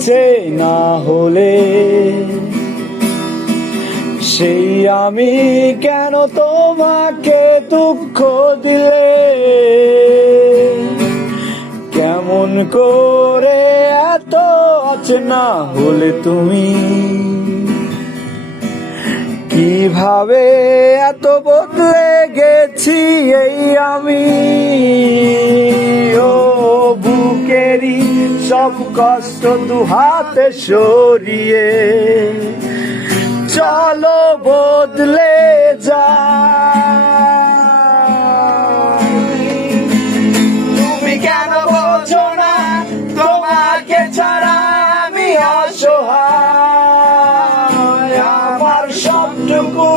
ইচ্ছে না হলে সেই আমি কেন তোমাকে দুঃখ দিলে? কেমন করে এত অচেনা হলে তুমি? কিভাবে এত বদলে গেছি এই আমি? ও বুকেরই সব কষ্ট দু হাতে সরিয়ে চলো বদলে যাই। তুমি কেন বোঝো না তোমাকে ছাড়া আমি অসহায়? আমার সবটুকু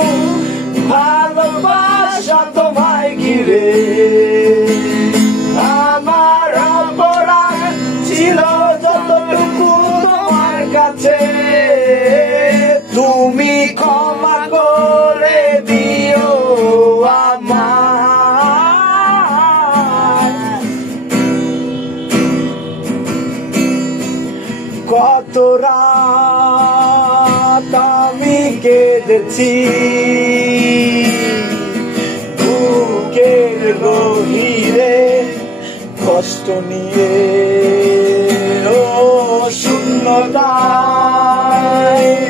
ভালোবাসা তোমায় ঘিরে, আমার অপরাধ ছিল যতটুকু তোমার কাছে। তুমি ক্ষমা করে দিও আমায়। কত রাত আমি কেঁদেছি বুকের গভীরে কষ্ট নিয়ে। ও শূন্যতায়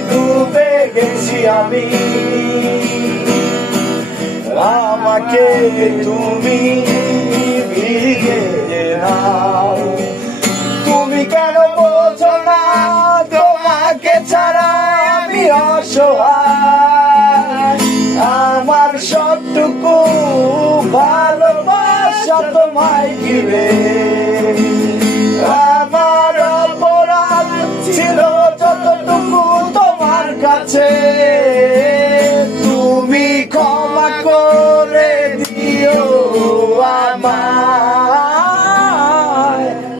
ডুবে গেছি আমি, আমাকে তুমি ভিড়িয়ে নাও। তুমি কেন বোঝো না তোমাকে ছাড়া আমি অসহায়? আমার সবটুকু ভালোবাসা তোমায় ঘিরে, আমার অপরাধ ছিল যতটুকু তোমার কাছে। তুমি ক্ষমা করে